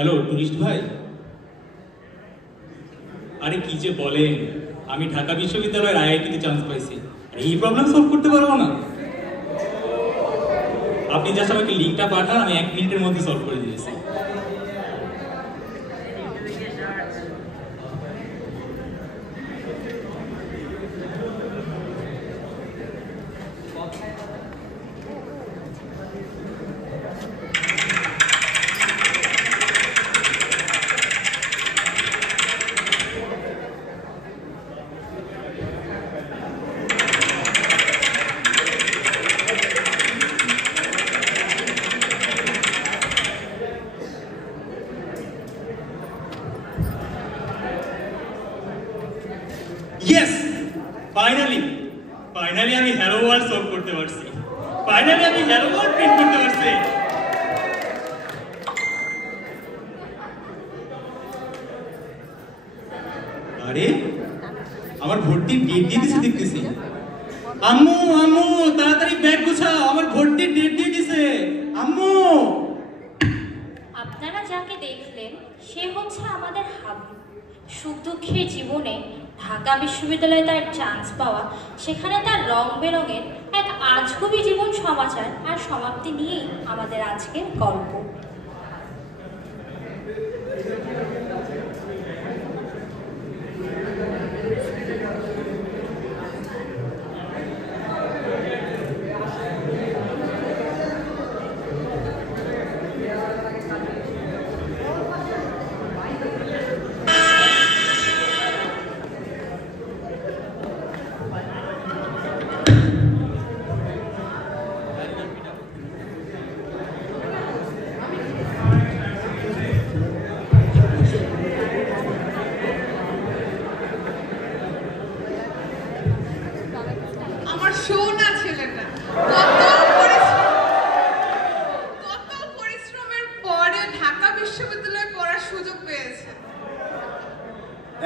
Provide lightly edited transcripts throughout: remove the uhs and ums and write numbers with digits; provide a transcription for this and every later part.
Hello tourist ভাই, আরে কি যে বলেন, আমি ঢাকা বিশ্ববিদ্যালয়ের আইআইটিতে চান্স পাইছি। এই প্রবলেম সলভ করতে পারবো না? আপনি জাস্ট আমাকে লিঙ্কটা পাঠান, আমি 1 মিনিটের মধ্যে সলভ করে দিয়েছি। ইয়েস, ফাইনালি আমি হ্যালো ওয়ার্ল্ড সলভ করতে পারছি। ফাইনালি আমি হ্যালো ওয়ার্ল্ড প্রিন্ট করতে পারছি। আরে আমার ভর্তির ডেট দিয়ে দিছে দেখতেছি। আম্মু আম্মু তাড়াতাড়ি ব্যাগ গুছাও, আমার ভর্তির ডেট দিয়ে দিছে। আম্মু, আপনারা যাকে দেখলেন সে হচ্ছে আমাদের হাবু। সুখ দুঃখের জীবনে ঢাকা বিশ্ববিদ্যালয়ে তার চান্স পাওয়া, সেখানে তার রং বেরঙের এক আজগুবি জীবন সমাচার আর সমাপ্তি নিয়েই আমাদের আজকের গল্প।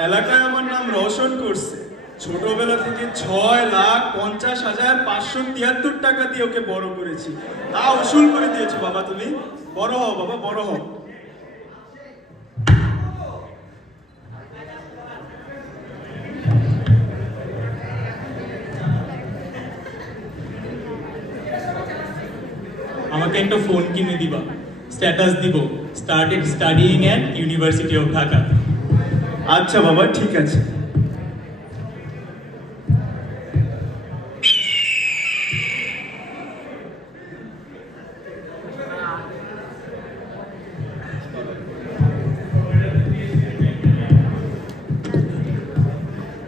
এলাকায় আমার নাম রোশন করছে। ছোটবেলা থেকে 6,50,573 টাকা দিয়ে ওকে বড় করেছি। তা উসুল করে দিয়েছো বাবা তুমি। বড় হও বাবা, বড় হও। আমাকে একটা ফোন কিনে দিবা, স্ট্যাটাস দিব started studying at university of Dhaka. আচ্ছা বাবা, ঠিক আছে।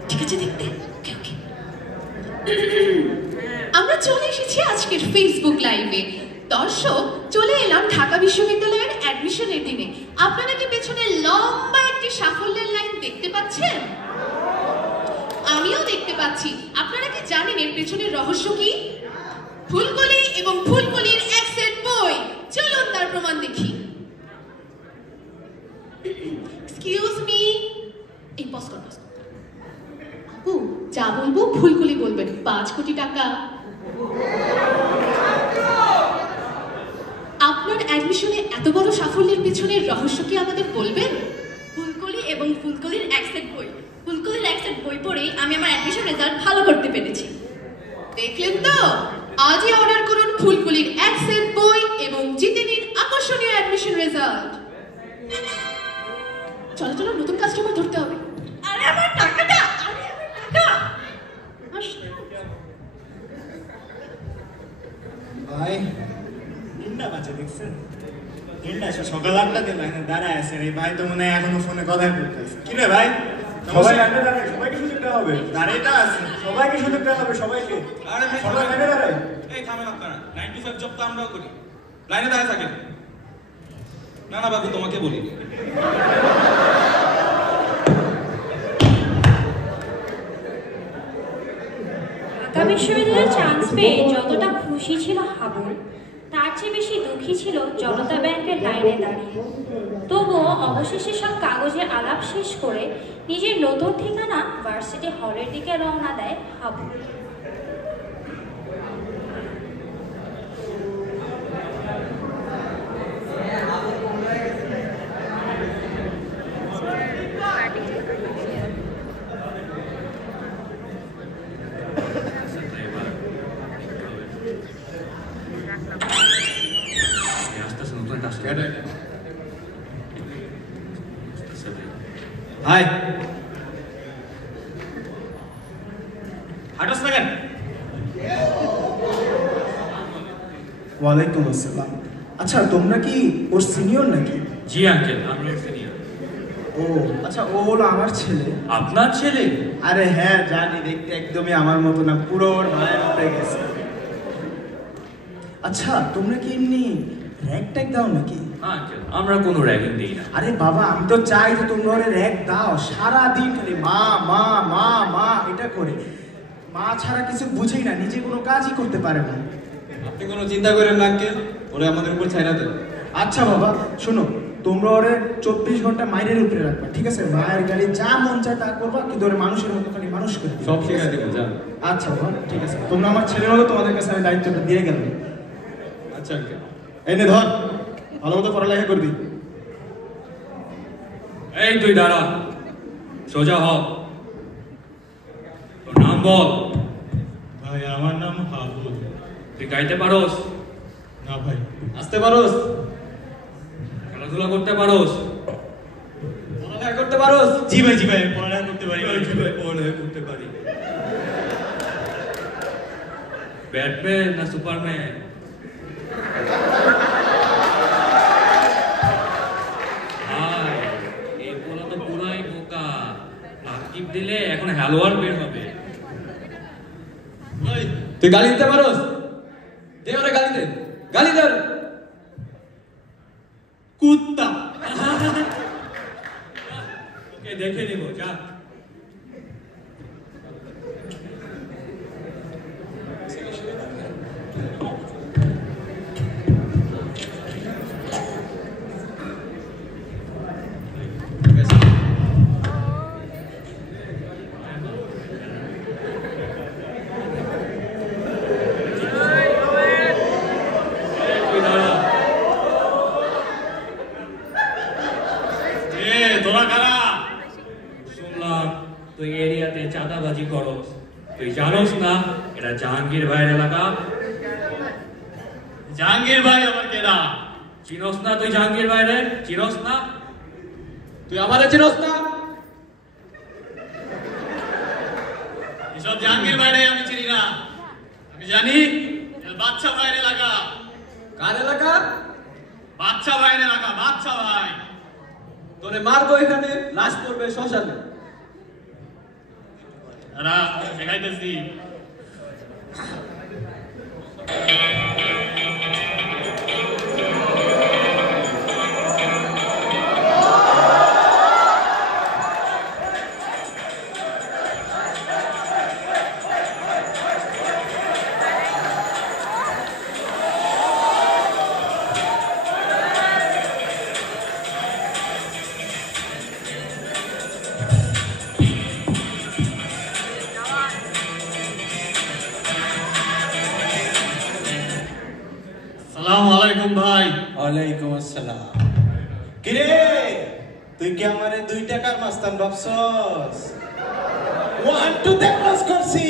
ঠিক আছে দেখতে। আমরা চলে এসেছি আজকের ফেসবুক লাইভে। দর্শক, চলে এলাম ঢাকা বিশ্ববিদ্যালয়ের অ্যাডমিশনের দিনে। আপনারা কি পেছনে লম্বা একটি সাফল্যের লাইন দেখতে পাচ্ছেন? আমিও দেখতে পাচ্ছি। আপনারা কি জানেন এর পেছনের রহস্য কি? ফুলকলি এবং ফুলকলির এক সেট বই। চলুন তার প্রমাণ দেখি। এক্সকিউজ মি, এই পজ কর। আপু, যা বলবো ফুলকলি বলবেন। 5 কোটি টাকা। আপনার অ্যাডমিশনে এত বড় সাফল্যের পিছনের রহস্য কি আমাদের বলবেন? ফুলকলি এবং ফুলকলির এক সেট বই। ফুলকলির এক সেট বই পড়েই আমি আমার অ্যাডমিশন রেজাল্ট ভালো করতে পেরেছি। দেখলেন তো? আজই অর্ডার করুন ফুলকলির এক সেট বই এবং জিতে নিন আকর্ষণীয় অ্যাডমিশন রেজাল্ট। চলো চলো, নতুন কাস্টমার ধরতে হবে। আরে আমার টাকাটা, ভাই তিনটা বাজে দেখছেন? তিনটা সকাল 8টাতে লাইনে দাঁড়ায় আছে রে ভাই, তো মনে হয় এখনো ফোনে কথা বলতেছে। কি রে ভাই, সবাই লাইনে দাঁড়ায়, সবাইকে সুযোগ দেওয়া হবে। দাঁড়াইটা আছে, সবাইকে সুযোগ দেওয়া হবে, সবাইকে। আরে ভাই, সবাই লাইনে দাঁড়ায়। এই থামেন আপনারা, 9 to 5 জব তো আমরাও করি, লাইনে দাঁড়ায় থাকেন। না না বাবু, তোমাকে বলি। ঢাকা বিশ্ববিদ্যালয়ে চান্স পেয়ে যতটা খুশি ছিল হাবুল, তার চেয়ে বেশি দুঃখী ছিল জনতা ব্যাংকের লাইনে দাঁড়িয়ে। তবুও অবশেষে সব কাগজে আলাপ শেষ করে নিজের নতুন ঠিকানা ভার্সিটি হলের দিকে রওনা দেয় হাবুল। হাই হাঁটস না কেন? ওয়ালাইকুম আসসালাম। আচ্ছা তোমরা কি ওর সিনিয়র নাকি? জি আঙ্কেল, আমরা সিনিয়র। ও আচ্ছা, ও হলো আমার ছেলে। আপনার ছেলে? আরে হ্যাঁ জানি, দেখতে একদমই আমার মতো না, পুরো ওর ভাইয়ের উপরে গেছে। আচ্ছা তোমরা কি এমনি র্যাগ ট্যাগ দাও নাকি? আঙ্কেল আমরা কোনো র্যাগিং দিই না। আরে বাবা, আমি তো চাই যে তোমরা ওরে র্যাগ দাও। সারাদিন খালি মা মা মা মা এটা করে, মা ছাড়া কিছু বুঝেই না, নিজে কোনো কাজই করতে পারে না। আপনি কোনো চিন্তা করেন না আঙ্কেল, ওরে আমাদের উপর ছাইরা দেন। আচ্ছা বাবা শোনো, তোমরা ওরে 24 ঘন্টা মায়ের উপরে রাখবা, ঠিক আছে? মায়ের গাড়ি যা মন চায় তা করবা, কিন্তু ওরে মানুষের মতো খালি মানুষ করে দিবা। সব শিখা দেবো, যান। আচ্ছা বাবা ঠিক আছে, তোমরা আমার ছেলে হলো, তোমাদের কাছে আমি দায়িত্বটা দিয়ে গেলাম। আচ্ছা আঙ্কেল। এই নে ধর, ভালো মতো পড়ালেখা করবি। এই তুই দাঁড়া, সোজা হ, তোর নাম বল। ভাই আমার নাম হাবুল। তুই গাইতে পারোস? না ভাই। আসতে পারোস? খেলাধুলা করতে পারোস? পড়ালেখা করতে পারোস? জি ভাই পড়ালেখা করতে পারি। জি ভাই পড়ালেখা করতে পারি। ব্যাটম্যান না সুপারম্যান? ভাই এই পোলা তো পুরাই বোকা, আকিব দিলে এখন হ্যালোয়ার বের হবে। ভাই তুই গালি দিতে পারোস? দে ওরে গালি দে, গালি দে ওরে। কুত্তা। ওকে দেখে নিব, যা। তুই দাঁড়া। তোরা কারা? শুনলাম তুই এরিয়াতে চাঁদাবাজি করস, তুই জানোস না এটা জাহাঙ্গীর ভাইয়ের এলাকা? জাহাঙ্গীর ভাই আমার কেডা? চিনস না তুই জাহাঙ্গীর ভাইরে? চিনস না? তুই আমারে চিনস না? এসব জাহাঙ্গীর ভাইরে আমি চিনি না। আমি জানি এটা বাচ্চা ভাইয়ের এলাকা। কার এলাকা? বাচ্চা ভাইয়ের এলাকা, বাচ্চা ভাই। তোরে মারবো এখানে, লাশ পড়বে শ্মশানে। দাঁড়া, শেখাইতেছি। আসসালামু আলাইকুম ভাই। ওয়ালাইকুম আসসালাম। কিরে তুই কি আমারে 2 টাকার মাস্তান ভাবছস? 1 2 তে ক্লোজ করছি,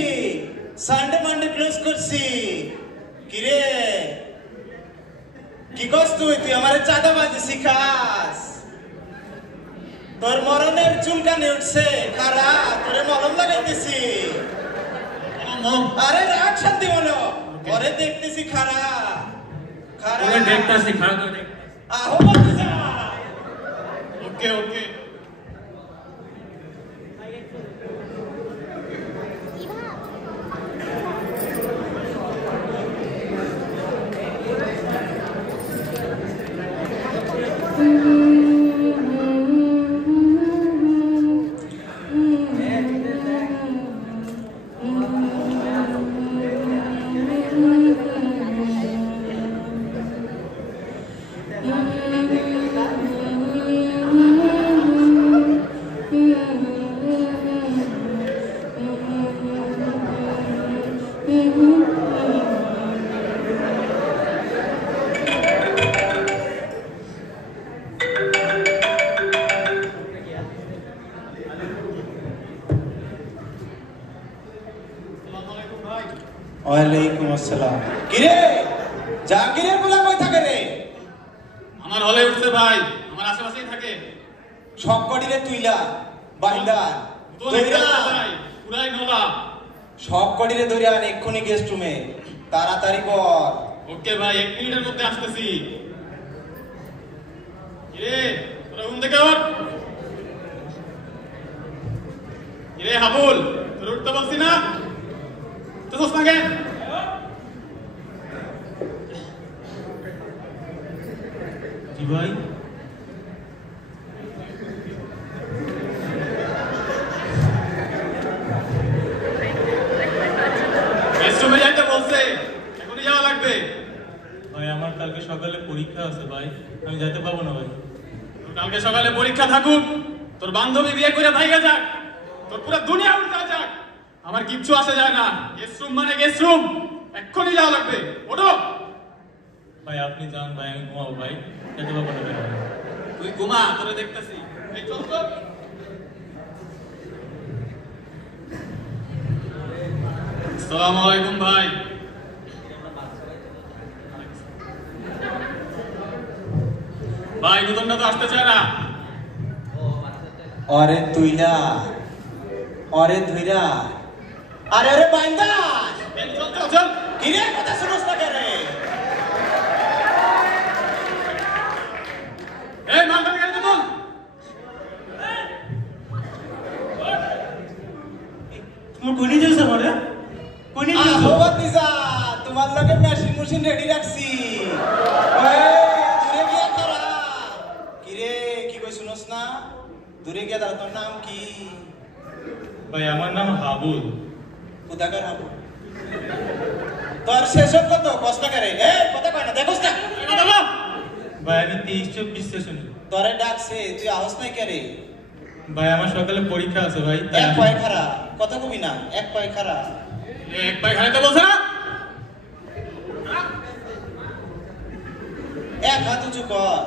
সানডে মানডে ক্লোজ করছি। কিরে কি করছ তুই? তুই আমারে চাঁদাবাজি শিখাস? তোর মরণের চুলকানি উঠছে, খারা তোরে মলম লাগাইতেছি। আরে রাখ শান্তি বলো, পরে দেখতেছি খারা খারা। তোরে দেখতাছি, খারাপ করে দেখ। আহো বাচ্চা। ওকে ওকে। ওয়ালাইকুম আসসালাম। কিরে জাহাঙ্গীরের পোলা কই থাকে রে? আমার হলে উঠছে ভাই, আমার আশেপাশেই থাকে। সব কটিরে তুইলা বাইন্দার তো ভাই পুরাই নলা সব কটিরে ধরে আন এক্ষুনি গেস্ট রুমে তাড়াতাড়ি কর। ওকে ভাই 1 মিনিটের মধ্যে আসতেছি। কিরে তোরা ঘুম থেকে ওঠ। কিরে হাবুল তোর উঠতে বলছি না তো সোস না কেন? জি ভাই রেস্টরুমে যাইতে বলছে এখনই যাওয়া লাগবে। ভাই আমার কালকে সকালে পরীক্ষা আছে ভাই, আমি যেতে পারবো না ভাই। তোর কালকে সকালে পরীক্ষা থাকুক, তোর বান্ধবী বিয়ে করে ভাইগা যাক, তোর পুরো দুনিয়া উল্টা যাক, আমার কিচ্ছু আসে যায় না। গেস্ট রুম মানে গেস্ট রুম, এক্ষুনি যাওয়া লাগবে। ওঠো। ভাই আপনি যান ভাই, আমি ঘুমাবো ভাই, যেতে পারবো না ভাই। তুই ঘুমা, তোরে দেখতেছি। এই চল চল। আসসালামু আলাইকুম ভাই। ভাই নতুনটা তো আসতে চায় না। অরে তুইলা অরে ধুইরা আরে আরে বাইন্দার এই চল চল চল। কিরে কথা শুনোস না কেন? এই মালটা গাড়িতে বল। তোমার কোনি যাইছ আমারে? কোনি যাইছ? আহবাতিজা তোমার লগে মেশিন রেডি রাখছি। দূরে গিয়া তারা কিরে কি কই শুনোস না? দূরে গিয়া তারা তোর নাম কি? ভাই আমার নাম হাবুল। কোথাকার হাবুল? তোর শেষত কত কষ্ট করে? কথা কয় না দেখোস না? কথা বল। ভাই আমি 23-24 স্টেশনে। তোরে ডাকছে তুই আহস নাই কে রে? ভাই আমার সকালে পরীক্ষা আছে ভাই। এক পায়ে খারা কথা কবি না, এক পায়ে খারা। এক পায়ে খাইতে বলছ না? এক হাত উঁচু কর,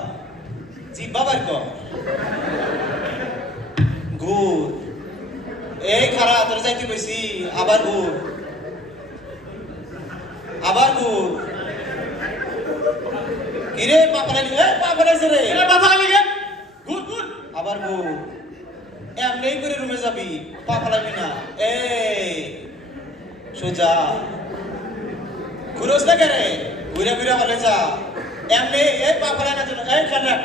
জিব্বা বার কর, ঘুর। এই খারা তোর যাইতে কইছি, আবার ঘুর, আবার ঘুর। কিরে পাপালাইলি? পাপালাইছে রে। বাবা লাগে ঘুর ঘুর। আবার ঘুর। এমনি করে রুমে যাবি, পাপালাবি না। এই সোজা ঘুরোস না কে রে? ঘুরে ঘুরে বলে যা এমনি। এই পাপালাই না জন্য এই খেয়াল রাখ।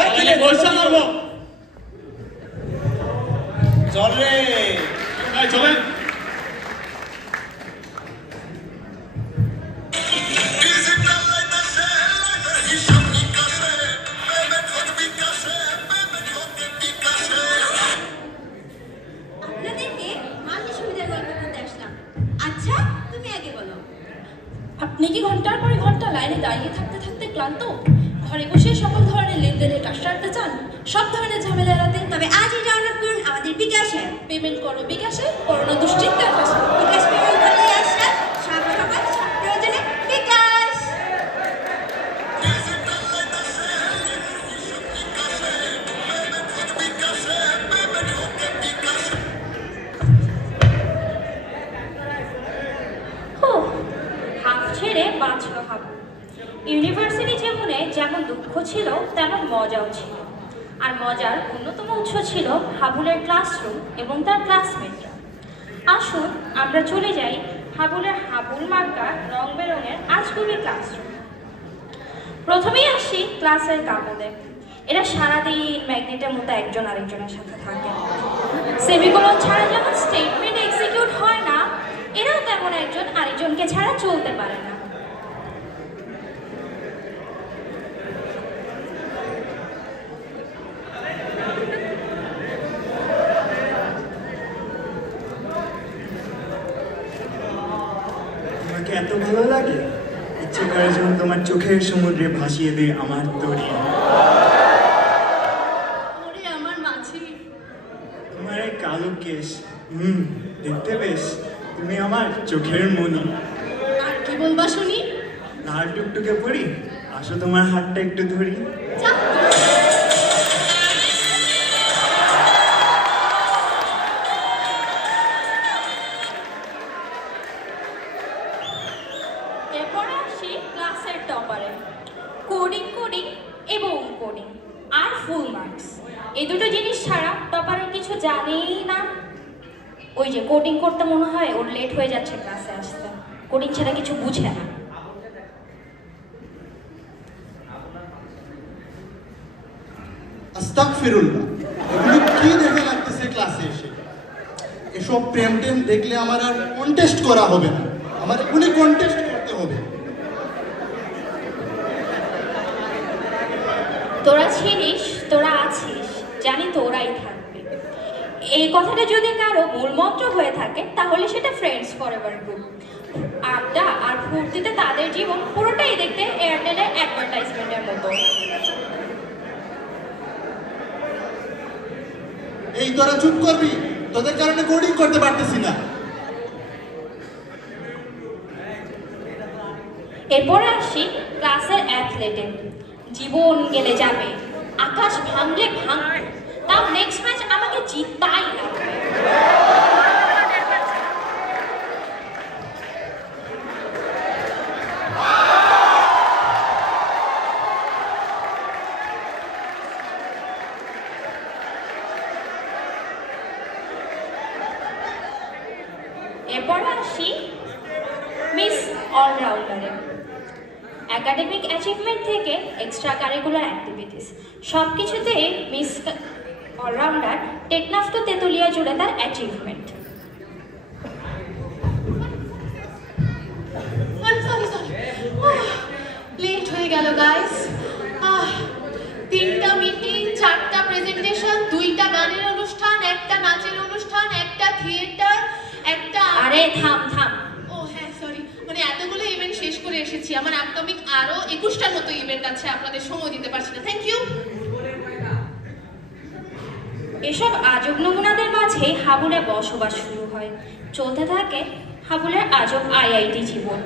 এই কি রে বলছা মারবো। চল রে। ভাই চলেন। আপনাদেরকে মাঝে সুবিধার গল্প বলতে আসলাম। আচ্ছা তুমি আগে বলো। আপনি কি ঘন্টার পরে ঘন্টা লাইনে দাঁড়িয়ে থাকতে থাকতে ক্লান্ত? ঘরে বসে সকল ধরনের লেনদেনের কাজ সারতে চান? সব ধরনের ঝামেলা এড়াতে? তবে আজই ডাউনলোড করুন আমাদের বিকাশে। পেমেন্ট করো বিকাশে, করোনা দুশ্চিন্তার কাছে। বিকাশ পেমেন্ট করলে আসছে সব সময় সব প্রয়োজনে বিকাশ। হাফ ছেড়ে বাঁচল হাবুল। ইউনিভার্সিটি জীবনে যেমন দুঃখ ছিল তেমন মজাও ছিল। আর মজার অন্যতম উৎস ছিল হাবুলের ক্লাসরুম এবং তার ক্লাসমেটরা। আসুন আমরা চলে যাই হাবুলের হাবুল মার্কা রং বেরঙের আজগুবি ক্লাসরুম। প্রথমেই আসি ক্লাসের কাপড়ে। এরা সারাদিন ম্যাগনেটের মতো একজন আরেকজনের সাথে থাকে। সেমিকোলন ছাড়া যেমন স্টেটমেন্ট এক্সিকিউট হয় না, এরাও তেমন একজন আরেকজনকে ছাড়া চলতে পারে না। তোমাকে এত ভালো লাগে, ইচ্ছে করে যখন তোমার চোখের সমুদ্রে ভাসিয়ে দে আমার তরি। ওরে আমার মাঝি। তোমার এই কালো কেশ, দেখতে বেশ। তুমি আমার চোখের মনি। আর কি বলবা শুনি? লাল টুকটুকে পড়ি, আসো তোমার হাতটা একটু ধরি। যা। এরপরে আসি ক্লাসের টপারে। কোডিং কোডিং এবং কোডিং আর ফুল মার্কস, এই দুটো জিনিস ছাড়া টপার জানেই না। ওই যে কোডিং করতে মনে হয় ওর লেট হয়ে যাচ্ছে ক্লাসে আসতে, কোডিং ছাড়া কিছু বুঝে না। আস্তাগফিরুল্লাহ, এগুলো কি দেখে লাগতেছে ক্লাসে এসে? এসব প্রেম টেম দেখলে আমার আর কন্টেস্ট করা হবে না, আমার এগুলি কন্টেস্ট করতে হবে। তোরা ছিলিস, তোরা আছিস, জানি তোরাই থাকবে। এই কথাটা যদি কারো মূলমন্ত্র হয়ে থাকে তাহলে সেটা ফ্রেন্ডস ফরএভার গ্রুপ। আড্ডা আর ফুর্তিতে তাদের জীবন পুরোটাই দেখতে এয়ারটেলের অ্যাডভার্টাইজমেন্টের মতো। এই তোরা চুপ করবি, তোদের কারণে কোডিং করতে পারতেছি না। এরপরে আসি ক্লাসের অ্যাথলেটে। জীবন গেলে যাবে, আকাশ ভাঙলে ভাঙবে, তাও নেক্সট ম্যাচ আমাকে জিততেই লাগবে। এরপরে আসি মিস অলরাউন্ডারে। একাডেমিক অ্যাচিভমেন্ট থেকে এক্সট্রা কারিকুলার অ্যাক্টিভিটিস সব কিছুতেই miss allrounder Teknaf to Tetulia জুড়ে তার অ্যাচিভমেন্ট। লেট হয়ে গেল গাইস। 3টা মিটিং, 4টা প্রেজেন্টেশন, 2টা গানের অনুষ্ঠান, 1টা নাচের অনুষ্ঠান, 1টা থিয়েটার, 1টা। আরে থাম থাম। ও হ্যাঁ সরি, মানে এতগুলো ইভেন্ট শেষ করে এসেছি, আমার আপকামিং আরো 21টার মতো ইভেন্ট আছে, আপনাদের সময় দিতে পারছি না। Thank you. এসব আজব নমুনাদের মাঝে হাবুলে বসবাস শুরু হয়, চলতে থাকে হাবুলের আজব আইআইটি জীবন।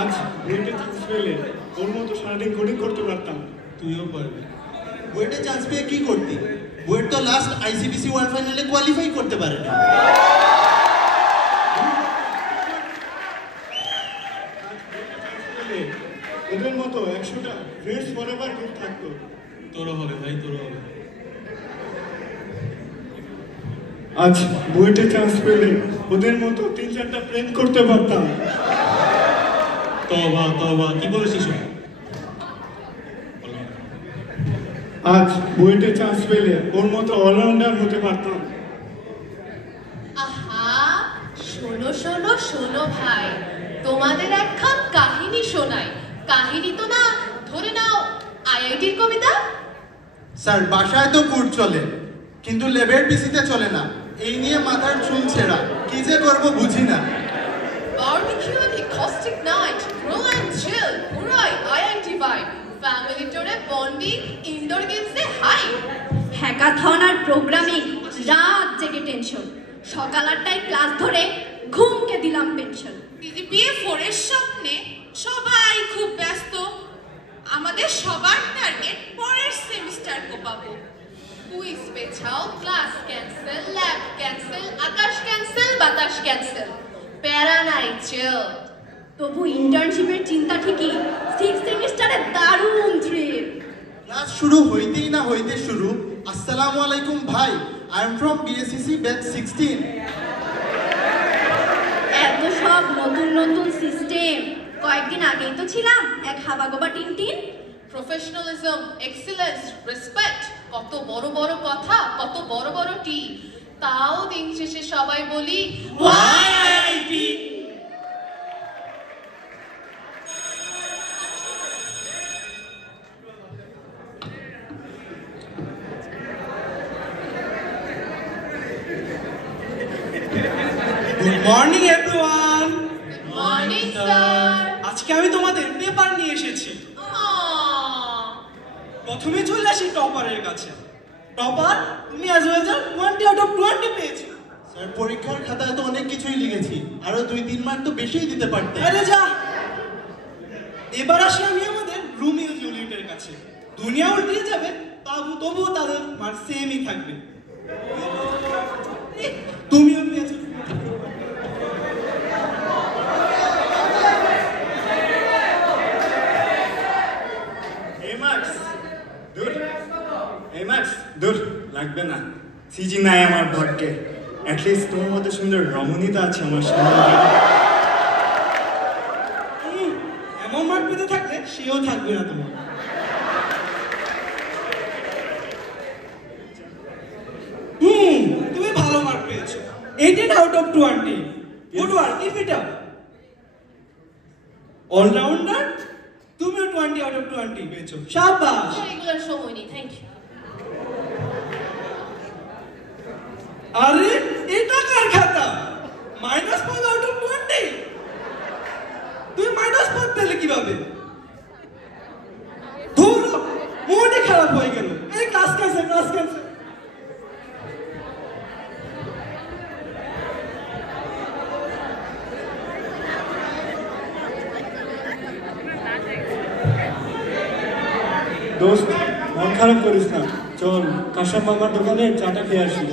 আজ বুয়েটে চান্স পেলে ওর মতো সারাদিন কোডিং করতে পারতাম। তুইও পারবি। বুয়েটে চান্স পেয়ে কি করতি? বুয়েট তো লাস্ট আইসিবিসি ওয়ার্ল্ড ফাইনালে কোয়ালিফাই করতে পারে না। ওদের মতো 100টা ফ্রেন্ডস ফরএভার গ্রুপ থাকতো। তোরও হবে ভাই, তোরও হবে। আজ বুয়েটে চান্স পেলে ওদের মতো 3-4টা প্রেম করতে পারতাম। তবা তবা, কি বলেছিস? আজ বুয়েটে চান্স পেলে ওর মতো অলরাউন্ডার হতে পারতাম। আহা, শোনো শোনো শোনো ভাই, তোমাদের একখান কাহিনী শোনাই। কাহিনী তো না, ধরে নাও আইআইটির কবিতা। স্যার বাসায় তো কুট চলে, কিন্তু লেবের পিসিতে চলে না। এই নিয়ে মাথার চুল ছেঁড়া, কি যে করবো বুঝি না। Barbecue and acoustic night, grow and chill, পুরাই IIT vibe, family tour-এ bonding, indoor games-এ high. হ্যাকাথন আর প্রোগ্রামিং, রাত জেগে টেনশন, সকাল 8টায় ক্লাস ধরে ঘুমকে দিলাম পেনশন। CGPA 4-এর স্বপ্নে সবাই খুব ব্যস্ত, আমাদের সবার টার্গেট পরের সেমিস্টার কোপাবো। কুইজ পেছাও, ক্লাস ক্যান্সেল, ল্যাব ক্যান্সেল, আকাশ ক্যান্সেল, বাতাস ক্যান্সেল, প্যারা নাই চিল। তবু ইন্টার্নশিপের চিন্তা ঠিকই, 6 সেমিস্টারে দারুণ থ্রিল। ক্লাস শুরু হইতেই না হইতে শুরু, আসসালামু আলাইকুম ভাই, I am from BSCC batch 16। এত সব নতুন নতুন সিস্টেম, কয়েকদিন আগেই তো ছিলাম এক হাবাগোবা টিনটিন। প্রফেশনালিজম, এক্সেলেন্স, রেসপেক্ট, কত বড় বড় কথা, কত বড় বড় টি, তাও দিন শেষে সবাই বলি Why IIT? Good morning everyone. Morning sir. আজকে আমি তোমাদের পেপার নিয়ে এসেছি। প্রথমে চলে আসি টপারের কাছে। টপার, তুমি অ্যাজ ওয়েল 20 আউট অফ 20 পেয়েছো। স্যার পরীক্ষার খাতায় তো অনেক কিছুই লিখেছি, আরো 2-3 মার্ক তো বেশিই দিতে পারতে। আরে যা। এবার আসি আমি আমাদের রোমিও জুলিয়েটের কাছে। দুনিয়া উল্টে যাবে, তবুও তাদের মার্ক সেমই থাকবে। তুমি না, সিজি নাই আমার ভাগ্যে। অ্যাটলিস্ট তোমার মতো সুন্দর রমণী তো আছে আমার সামনে। এমন মার্ক পেতে থাকলে সেও থাকবে না তোমার। তুমি ভালো মার্ক পেয়েছো, 18 out of 20। Good work, keep it up. Allrounder, তুমিও 20 আউট অফ 20 পেয়েছো, শাবাশ। এগুলোর সময় নেই, থ্যাংক ইউ। আরে এটা কার খাতা? -5 আউট অফ 20। তুমি -5 পেলে কিভাবে? ধুর, মুডই খারাপ হয়ে গেল। এই ক্লাস ক্যান্সেল, ক্লাস ক্যান্সেল। দোস্ত, মন খারাপ করিস না, চল কাশাম মামার দোকানে চাটা খেয়ে আসি।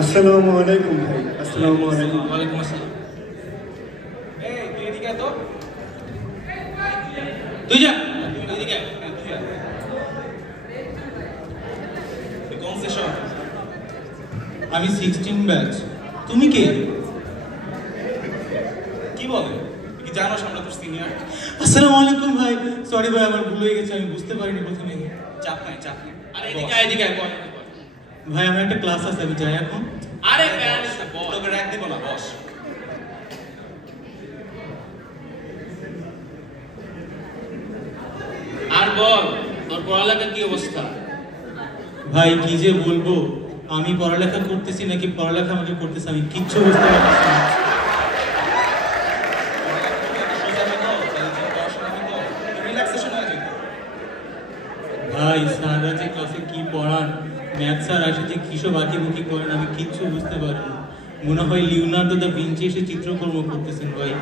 আসসালামু আলাইকুম ভাই। আসসালামু আলাইকুম। ওয়ালাইকুম আসসালাম। এই তুই এদিকে আয় তো। তুই যা, এদিকে আয়। তুই যা। তুই কোন সেশন? আমি 16 ব্যাচ। তুমি কে? কি বলে? কি জানোস আমরা তোর সিনিয়র? আসসালামু আলাইকুম ভাই, সরি ভাই, আমার ভুল হয়ে গেছে, আমি বুঝতে পারিনি প্রথমে। চাপ নাই, চাপ নাই। আরে এদিকে আয়, এদিকে আয়, বল। ভাই আমার একটা ক্লাস আছে, আমি যাই এখন। আরে প্যারিস বল, তোকে রাখ দিব না, বস। আর বল, তোর পড়ালেখার কি অবস্থা? ভাই কি যে বলবো, আমি পড়ালেখা করতেছি নাকি পড়ালেখা আমাকে করতেছে, আমি কিচ্ছু বুঝতে পারতেছি না। ভাই স্যাররা যে ক্লাসে কি পড়ান, ম্যাথ স্যার আসে যে কিসব আঁকিবুকি করেন, আমি কিচ্ছু বুঝতে পারি না। মনে হয় লিওনার্দো দা ভিঞ্চি এসে চিত্রকর্ম করতেছেন ভাই।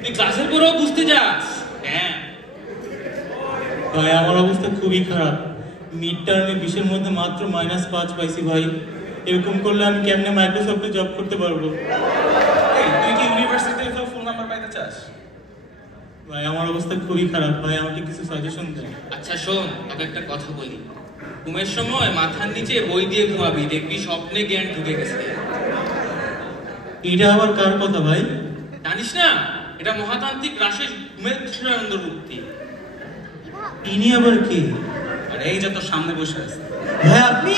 তুই ক্লাসের পরেও বুঝতে যাস? হ্যাঁ ভাই আমার অবস্থা খুবই খারাপ, মিড টার্মে 20-এর মধ্যে মাত্র -5 পাইছি ভাই। এরকম করলে আমি কেমনে মাইক্রোসফটে জব করতে পারবো? তুই কি ইউনিভার্সিটিতে ফুল নাম্বার পাইতে চাস? ভাই আমার অবস্থা খুবই খারাপ, ভাই আমাকে কিছু সাজেশন দেন। আচ্ছা শোন, তোকে একটা কথা বলি। ঘুমের সময় মাথার নিচে বই দিয়ে ঘুমাবি, দেখবি স্বপ্নে জ্ঞান ঢুকে গেছে। এটা আবার কার কথা ভাই? জানিস না, এটা মহাতান্ত্রিক রাশেশ ঘুমেশ্বরানন্দ উক্তি। ইনি আবার কি? আর এই যে তোর সামনে বসে আছে। ভাই আপনি?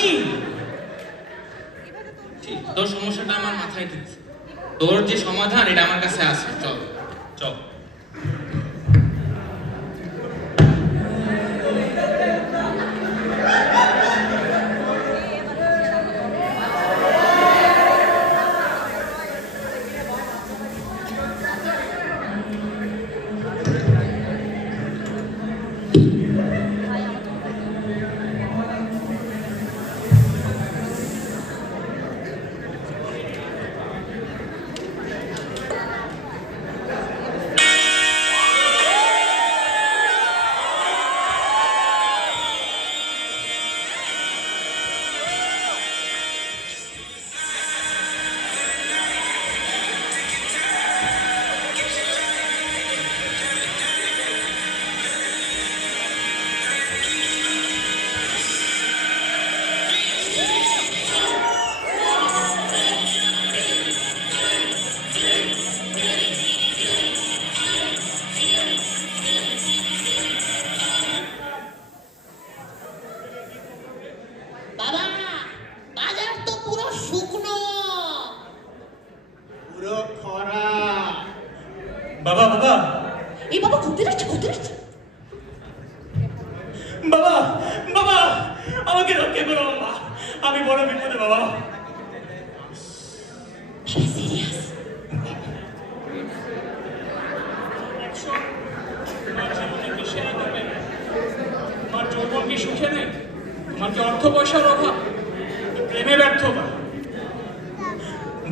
ঠিক, তোর সমস্যাটা আমার মাথায় ঢুকছে। তোর যে সমাধান এটা আমার কাছে আছে, চল চল। বাবা বাজার তো পুরো শুকনো, পুরো খরা। বাবা বাবা এই বাবা ঘুরতে যাচ্ছে বাবা বাবা আমাকে রক্ষা করো বাবা, আমি বড় বিপদে বাবা। সিরিয়াস। তোমার যৌবন কি সুখে নেই? তোমার কি অর্থ পয়সার অভাব? প্রেমে ব্যর্থতা?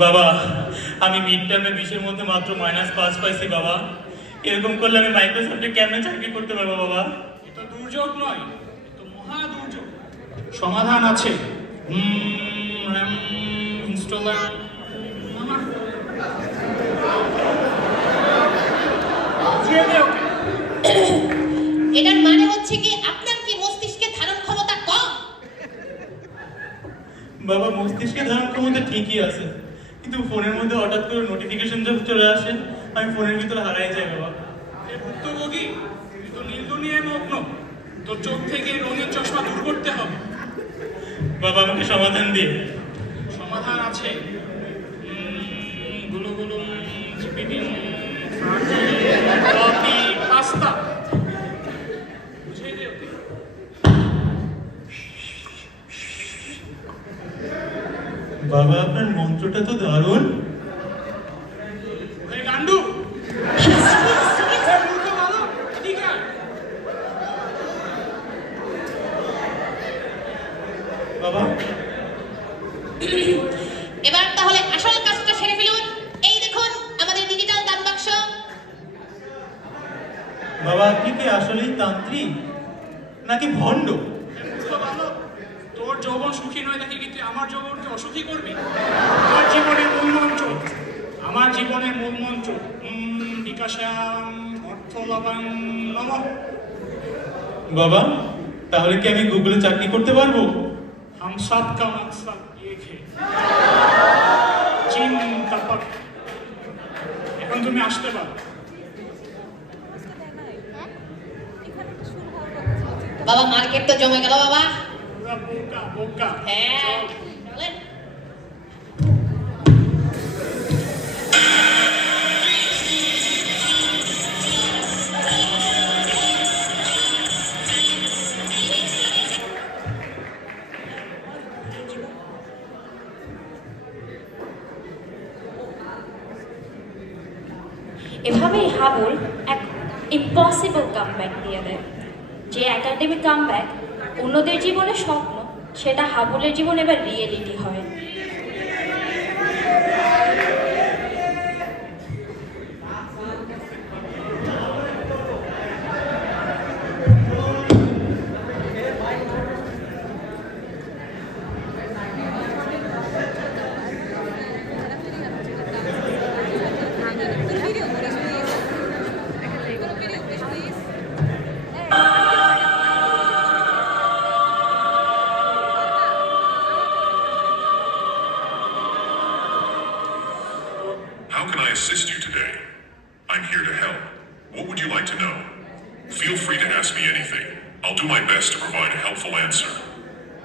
বাবা আমি মিড টার্মে 20-এর মধ্যে মাত্র -5 পাইছি বাবা। এরকম করলে আমি মাইক্রোসফটে কেমনে চাকরি করতে পারবো বাবা? এটা দুর্যোগ নয়, এটা মহা দুর্যোগ। সমাধান আছে। ইনস্টলার এটার মানে হচ্ছে কি আপনার কি মস্তিষ্কে ধারণ ক্ষমতা কম? বাবা মস্তিষ্কে ধারণ ক্ষমতা ঠিকই আছে, কিন্তু ফোনের মধ্যে হঠাৎ করে নোটিফিকেশন যখন চলে আসে আমি ফোনের ভিতরে হারাই যাই বাবা। ভুক্তভোগী, তুই তো নীল দুনিয়ায় মগ্ন। তোর চোখ থেকে রঙিন চশমা দূর করতে হবে। বাবা আমাকে সমাধান দিয়ে। সমাধান আছে। গুলো জিপিটি পাস্তা বুঝিয়ে দে ওকে। বাবা আপনার মন্ত্রটা তো দারুণ। গান্ডু বাবা এবার তাহলে আসল কাজটা সেরে ফেলুন। এই দেখুন আমাদের ডিজিটাল দান বাক্স। বাবা আপনি কি আসলেই তান্ত্রিক নাকি ভণ্ড? তোর যৌবন সুখী নয় দেখে কি তুই আমার যৌবনকে অসুখী করবি? আমার জীবনের মূল মন্ত্র, আমার জীবনের মূল মন্ত্র বিকাশাং অর্থ লবাং নমঃ। বাবা তাহলে কি আমি গুগলে চাকরি করতে পারবো? हम सब का मकसद एक है, চিন্তা কর। এখন তুমি আসতে পারো। বাবা মার্কেট তো জমে গেল বাবা। পুরা বোকা হ্যাঁ চলেন। এভাবেই হাবুল এক ইম্পসিবল কামব্যাক দিয়ে দেয়। যে একাডেমিক কামব্যাক অন্যদের জীবনে স্বপ্ন, সেটা হাবুলের জীবনে এবার রিয়েলিটি হয়। How can I assist you today? I'm here to help. What would you like to know? Feel free to ask me anything. I'll do my best to provide a helpful answer.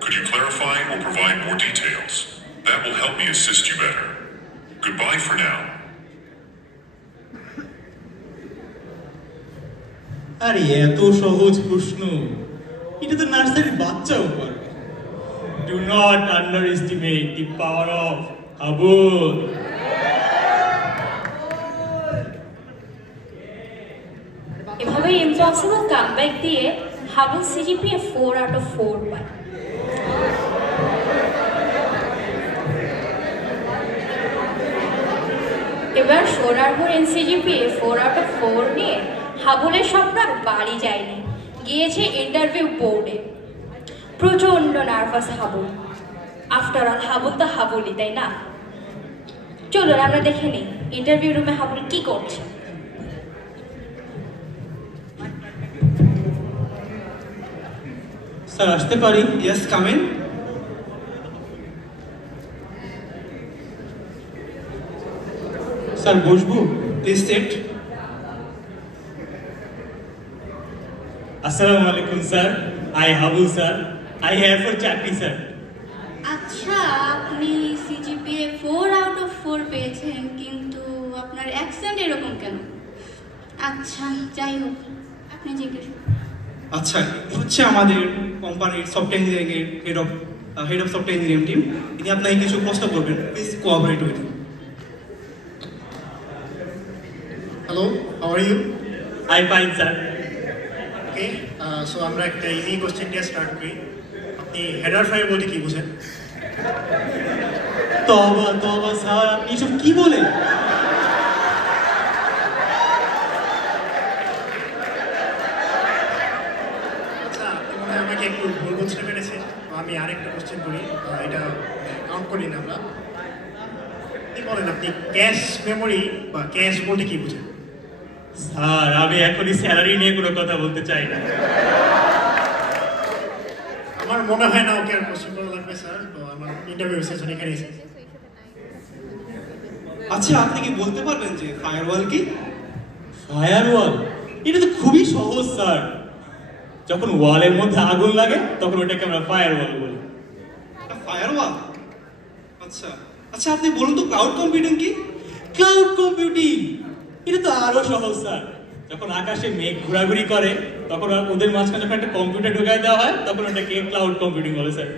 Could you clarify or provide more details? That will help me assist you better. Goodbye for now. আরে এত সহজ প্রশ্ন, এটা তো নার্সারির বাচ্চাও পারবে। Do not underestimate the power of Habul. এভাবে ইম্পসিবল কামব্যাক দিয়ে হাবুল সিজিপিএ 4 out of 4 পায়। এবার সোনার মোড় এনসিজিপিএ 4 out of 4 নিয়ে হাবুলের স্বপ্ন আর বাড়ি যায়নি, গিয়েছে ইন্টারভিউ বোর্ডে। প্রচন্ড nervous Habul. After all Habul তো হাবুলই, তাই না? চলুন আমরা দেখে নিই ইন্টারভিউ রুমে হাবুল কি করছে। স্যার আসতে পারি? Yes come in. স্যার বসবো? Please sit. আসসালামু আলাইকুম sir. I Habul sir. I have for chakri sir. আচ্ছা, আপনি সিজিপিএ 4 আউট অফ 4 পেয়েছেন, কিন্তু আপনার অ্যাকসেন্ট এরকম কেন? আচ্ছা, যাই হোক, আপনি জিজ্ঞেস করুন। আচ্ছা, হচ্ছে আমাদের কোম্পানির সফটওয়্যার ইঞ্জিনিয়ারিং এর head of software engineering team. তিনি আপনাকে কিছু প্রশ্ন করবেন, please cooperate with him. Hello, how are you? I fine sir. Okay, so আমরা একটা ইজি কোশ্চেন দিয়ে স্টার্ট করি। আপনি হেডার ফাইল বলতে কি বুঝেন? তবা তবা স্যার, আপনি এসব কি বলেন? আচ্ছা, আপনি মনে হয় আমাকে একটু ভুল বুঝতে পেরেছেন। তো আমি আরেকটা কোশ্চেন করি, এটা কাউন্ট করি না আমরা। আপনি বলেন, আপনি ক্যাশ মেমোরি বা ক্যাশ বলতে কি বুঝেন? স্যার, আমি এখনই স্যালারি নিয়ে কোনো কথা বলতে চাই না। আমার মনে হয় না ওকে আর কোশ্চেন করা লাগবে স্যার। তো আমার ইন্টারভিউ সেশন এখানে এসেছে। আচ্ছা, আপনি কি বলতে পারবেন যে ফায়ারওয়াল কি? ফায়ারওয়াল এটা তো খুবই সহজ স্যার। যখন ওয়ালের মধ্যে আগুন লাগে তখন ওটাকে আমরা ফায়ারওয়াল বলি। ফায়ারওয়াল? আচ্ছা আচ্ছা, আপনি বলুন তো ক্লাউড কম্পিউটিং কি? ক্লাউড কম্পিউটিং এটা তো আরো সহজ স্যার। যখন আকাশে মেঘ ঘোরাঘুরি করে তখন ওদের মাঝখানে যখন একটা কম্পিউটার ঢুকাই দেওয়া হয় তখন ওটাকে ক্লাউড কম্পিউটিং বলে স্যার।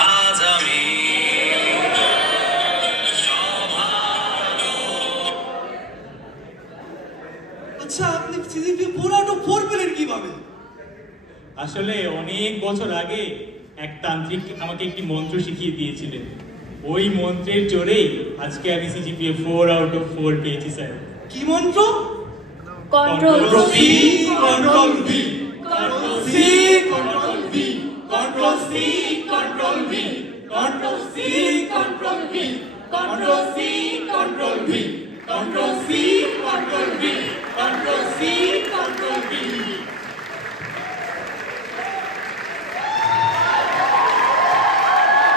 আজ আমি আচ্ছা, আপনি সিজিপি 4 আউট অফ 4 পেলেন কিভাবে? আসলে অনেক বছর আগে এক তান্ত্রিক আমাকে একটি মন্ত্র শিখিয়ে দিয়েছিলেন। ওই মন্ত্রের জোরেই আজকে আমি সিজিপিএ 4 আউট অফ 4 পেয়েছি স্যার। কি মন্ত্র? Control C control V, control C control V, control C control V, control C control V, control C control V, control C control V, control C control V.